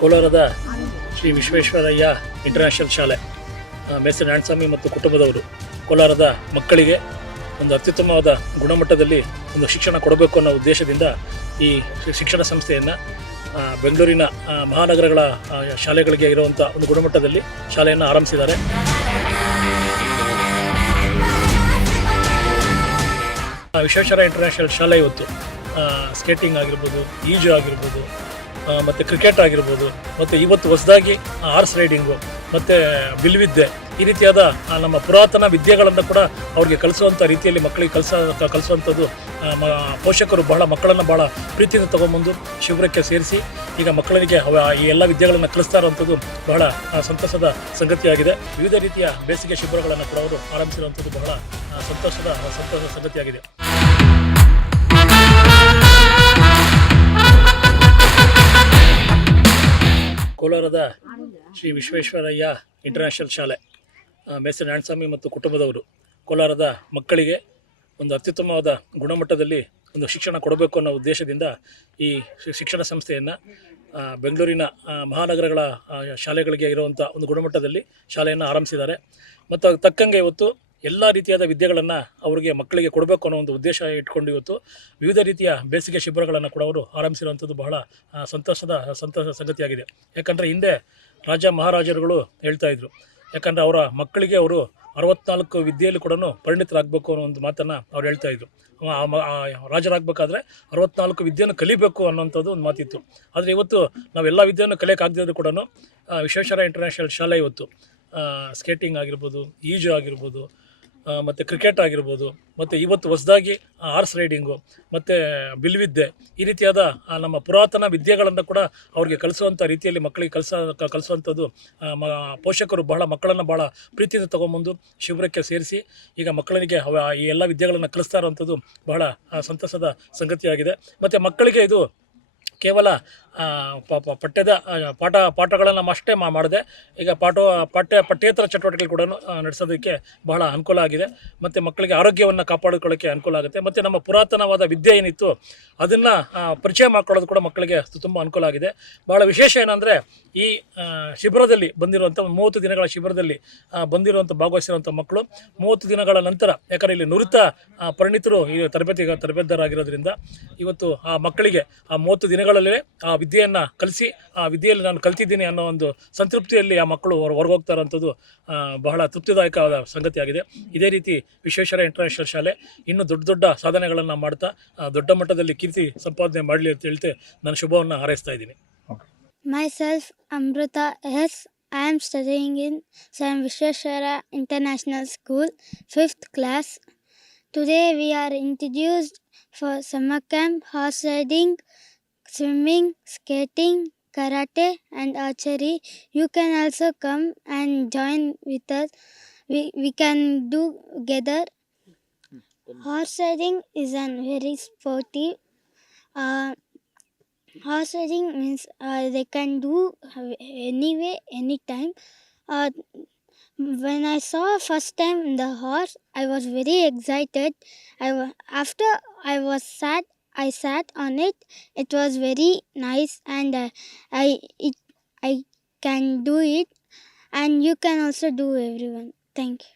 ಕೋಲಾರದ ಶ್ರೀ ವಿಶ್ವೇಶ್ವರಯ್ಯ ಇಂಟರ್ನ್ಯಾಷನಲ್ ಶಾಲೆ ಮೇಸರ್ ಮೇಸನ್ ನಾರಾಯಣಸ್ವಾಮಿ ಮತ್ತು ಕುಟುಂಬದವರು ಕೋಲಾರದ ಮಕ್ಕಳಿಗೆ ಒಂದು ಅತ್ಯುತ್ತಮವಾದ ಗುಣಮಟ್ಟದಲ್ಲಿ ಒಂದು ಶಿಕ್ಷಣ ಕೊಡಬೇಕು ಅನ್ನೋ ಉದ್ದೇಶದಿಂದ ಈ ಶಿಕ್ಷಣ ಸಂಸ್ಥೆಯನ್ನು ಬೆಂಗಳೂರಿನ ಮಹಾನಗರಗಳ ಶಾಲೆಗಳಿಗೆ ಇರುವಂಥ ಒಂದು ಗುಣಮಟ್ಟದಲ್ಲಿ ಶಾಲೆಯನ್ನು ಆರಂಭಿಸಿದ್ದಾರೆ. ವಿಶ್ವೇಶ್ವರ ಇಂಟರ್ನ್ಯಾಷನಲ್ ಶಾಲೆ ಇವತ್ತು ಸ್ಕೇಟಿಂಗ್ ಆಗಿರ್ಬೋದು, ಈಜು ಆಗಿರ್ಬೋದು ಮತ್ತು ಕ್ರಿಕೆಟ್ ಆಗಿರ್ಬೋದು, ಮತ್ತು ಇವತ್ತು ಹೊಸದಾಗಿ ಹಾರ್ಸ್ ರೈಡಿಂಗು ಮತ್ತು ಬಿಲ್ವಿದ್ಯೆ ಈ ರೀತಿಯಾದ ನಮ್ಮ ಪುರಾತನ ವಿದ್ಯೆಗಳನ್ನು ಕೂಡ ಅವ್ರಿಗೆ ಕಲಿಸುವಂಥ ರೀತಿಯಲ್ಲಿ ಮಕ್ಕಳಿಗೆ ಕಲಿಸ ಕಲಿಸುವಂಥದ್ದು ಪೋಷಕರು ಬಹಳ, ಮಕ್ಕಳನ್ನು ಬಹಳ ಪ್ರೀತಿಯಿಂದ ತೊಗೊಂಬಂದು ಶಿಬಿರಕ್ಕೆ ಸೇರಿಸಿ, ಈಗ ಮಕ್ಕಳಿಗೆ ಈ ಎಲ್ಲ ವಿದ್ಯೆಗಳನ್ನು ಕಲಿಸ್ತಾ ಇರುವಂಥದ್ದು ಬಹಳ ಸಂತಸದ ಸಂಗತಿಯಾಗಿದೆ. ವಿವಿಧ ರೀತಿಯ ಬೇಸಿಗೆ ಶಿಬಿರಗಳನ್ನು ಕೂಡ ಅವರು ಆರಂಭಿಸಿರುವಂಥದ್ದು ಬಹಳ ಸಂತೋಷದ ಸಂತೋಷದ ಸಂಗತಿಯಾಗಿದೆ. ಕೋಲಾರದ ಶ್ರೀ ವಿಶ್ವೇಶ್ವರಯ್ಯ ಇಂಟರ್ನ್ಯಾಷನಲ್ ಶಾಲೆ ಮೇಸರ್ ನಾಯಣಸ್ವಾಮಿ ಮತ್ತು ಕುಟುಂಬದವರು ಕೋಲಾರದ ಮಕ್ಕಳಿಗೆ ಒಂದು ಅತ್ಯುತ್ತಮವಾದ ಗುಣಮಟ್ಟದಲ್ಲಿ ಒಂದು ಶಿಕ್ಷಣ ಕೊಡಬೇಕು ಅನ್ನೋ ಉದ್ದೇಶದಿಂದ ಈ ಶಿಕ್ಷಣ ಸಂಸ್ಥೆಯನ್ನು ಬೆಂಗಳೂರಿನ ಮಹಾನಗರಗಳ ಶಾಲೆಗಳಿಗೆ ಇರುವಂಥ ಒಂದು ಗುಣಮಟ್ಟದಲ್ಲಿ ಶಾಲೆಯನ್ನು ಆರಂಭಿಸಿದ್ದಾರೆ. ಮತ್ತು ಅದಕ್ಕೆ ತಕ್ಕಂಗೆ ಇವತ್ತು ಎಲ್ಲ ರೀತಿಯಾದ ವಿದ್ಯೆಗಳನ್ನು ಅವರಿಗೆ ಮಕ್ಕಳಿಗೆ ಕೊಡಬೇಕು ಅನ್ನೋ ಒಂದು ಉದ್ದೇಶ ಇಟ್ಕೊಂಡು ಇವತ್ತು ವಿವಿಧ ರೀತಿಯ ಬೇಸಿಗೆ ಶಿಬಿರಗಳನ್ನು ಕೂಡ ಅವರು ಆರಂಭಿಸಿರುವಂಥದ್ದು ಬಹಳ ಸಂತೋಷದ ಸಂತೋಷದ ಸಂಗತಿಯಾಗಿದೆ. ಯಾಕಂದರೆ ಹಿಂದೆ ರಾಜ ಮಹಾರಾಜರುಗಳು ಹೇಳ್ತಾ ಇದ್ರು. ಯಾಕಂದರೆ ಅವರ ಮಕ್ಕಳಿಗೆ ಅವರು ಅರವತ್ನಾಲ್ಕು ವಿದ್ಯೆಯಲ್ಲಿ ಕೂಡ ಪರಿಣಿತರಾಗಬೇಕು ಅನ್ನೋ ಒಂದು ಮಾತನ್ನು ಅವ್ರು ಹೇಳ್ತಾ ಇದ್ರು. ರಾಜರಾಗಬೇಕಾದ್ರೆ ಅರವತ್ನಾಲ್ಕು ವಿದ್ಯೆಯನ್ನು ಕಲಿಬೇಕು ಅನ್ನೋಂಥದ್ದು ಒಂದು ಮಾತಿತ್ತು. ಆದರೆ ಇವತ್ತು ನಾವೆಲ್ಲ ವಿದ್ಯೆಯನ್ನು ಕಲಿಯೋಕ್ಕಾಗದಿದ್ರು ಕೂಡ ವಿಶ್ವೇಶ್ವರ ಇಂಟರ್ನ್ಯಾಷನಲ್ ಶಾಲೆ ಇವತ್ತು ಸ್ಕೇಟಿಂಗ್ ಆಗಿರ್ಬೋದು, ಈಜು ಆಗಿರ್ಬೋದು ಮತ್ತು ಕ್ರಿಕೆಟ್ ಆಗಿರ್ಬೋದು, ಮತ್ತು ಇವತ್ತು ಹೊಸದಾಗಿ ಹಾರ್ಸ್ ರೈಡಿಂಗು ಮತ್ತು ಬಿಲ್ವಿದ್ಯೆ ಈ ರೀತಿಯಾದ ನಮ್ಮ ಪುರಾತನ ವಿದ್ಯೆಗಳನ್ನು ಕೂಡ ಅವ್ರಿಗೆ ಕಲಿಸುವಂಥ ರೀತಿಯಲ್ಲಿ ಮಕ್ಕಳಿಗೆ ಕಲಿಸ ಕಲಿಸುವಂಥದ್ದು ಮ, ಪೋಷಕರು ಬಹಳ, ಮಕ್ಕಳನ್ನು ಬಹಳ ಪ್ರೀತಿಯಿಂದ ತೊಗೊಂಬಂದು ಶಿಬಿರಕ್ಕೆ ಸೇರಿಸಿ, ಈಗ ಮಕ್ಕಳಿಗೆ ಈ ಎಲ್ಲ ವಿದ್ಯೆಗಳನ್ನು ಕಲಿಸ್ತಾ ಇರುವಂಥದ್ದು ಬಹಳ ಸಂತಸದ ಸಂಗತಿಯಾಗಿದೆ. ಮತ್ತು ಮಕ್ಕಳಿಗೆ ಇದು ಕೇವಲ ಪಠ್ಯದ ಪಾಠ, ಪಾಠಗಳನ್ನು ಅಷ್ಟೇ ಮಾಡಿದೆ. ಈಗ ಪಾಠ, ಪಠ್ಯ, ಪಠ್ಯೇತರ ಚಟುವಟಿಕೆಗಳು ಕೂಡ ನಡೆಸೋದಕ್ಕೆ ಬಹಳ ಅನುಕೂಲ ಆಗಿದೆ. ಮತ್ತು ಮಕ್ಕಳಿಗೆ ಆರೋಗ್ಯವನ್ನು ಕಾಪಾಡಿಕೊಳ್ಳೋಕ್ಕೆ ಅನುಕೂಲ ಆಗುತ್ತೆ. ಮತ್ತು ನಮ್ಮ ಪುರಾತನವಾದ ವಿದ್ಯೆ ಏನಿತ್ತು, ಅದನ್ನು ಪರಿಚಯ ಮಾಡ್ಕೊಳ್ಳೋದು ಕೂಡ ಮಕ್ಕಳಿಗೆ ತುಂಬ ಅನುಕೂಲ ಆಗಿದೆ. ಬಹಳ ವಿಶೇಷ ಏನಂದರೆ, ಈ ಶಿಬಿರದಲ್ಲಿ ಬಂದಿರುವಂಥ ಮೂವತ್ತು ದಿನಗಳ ಶಿಬಿರದಲ್ಲಿ ಬಂದಿರುವಂಥ ಭಾಗವಹಿಸಿರುವಂಥ ಮಕ್ಕಳು, ಮೂವತ್ತು ದಿನಗಳ ನಂತರ, ಯಾಕಂದರೆ ಇಲ್ಲಿ ನುರಿತ ಪರಿಣಿತರು ಈ ತರಬೇತಿ, ತರಬೇತದಾರರಾಗಿರೋದ್ರಿಂದ, ಇವತ್ತು ಆ ಮಕ್ಕಳಿಗೆ ಆ ಮೂವತ್ತು ದಿನಗಳಲ್ಲೇ ಆ ವಿದ್ಯೆಯನ್ನು ಕಲಿಸಿ ಆ ವಿದ್ಯೆಯಲ್ಲಿ ನಾನು ಕಲ್ತಿದ್ದೀನಿ ಅನ್ನೋ ಒಂದು ಸಂತೃಪ್ತಿಯಲ್ಲಿ ಆ ಮಕ್ಕಳು ಹೊರ ಹೊರಗೋಗ್ತಾ ಇರೋಂಥದ್ದು ಬಹಳ ತೃಪ್ತಿದಾಯಕವಾದ ಸಂಗತಿಯಾಗಿದೆ. ಇದೇ ರೀತಿ ವಿಶ್ವೇಶ್ವರ ಇಂಟರ್ನ್ಯಾಷನಲ್ ಶಾಲೆ ಇನ್ನೂ ದೊಡ್ಡ ದೊಡ್ಡ ಸಾಧನೆಗಳನ್ನು ಮಾಡ್ತಾ ದೊಡ್ಡ ಮಟ್ಟದಲ್ಲಿ ಕೀರ್ತಿ ಸಂಪಾದನೆ ಮಾಡಲಿ ಅಂತ ಹೇಳ್ತೆ ನಾನು ಶುಭವನ್ನು ಹಾರೈಸ್ತಾ ಇದ್ದೀನಿ. Myself Amrutha S I am studying in Sam Vishweshwara International School, 5th class. Today we are introduced for summer camp, horse riding, swimming, skating, karate and archery. You can also come and join with us. We, we can do together. Horse riding is a very sportive uh, horse riding means uh, they can do anyway anytime uh, when i saw first time the horse i was very excited i after i was sat i sat on it. It was very nice and uh, i it i can do it. And you can also do everyone. Thank you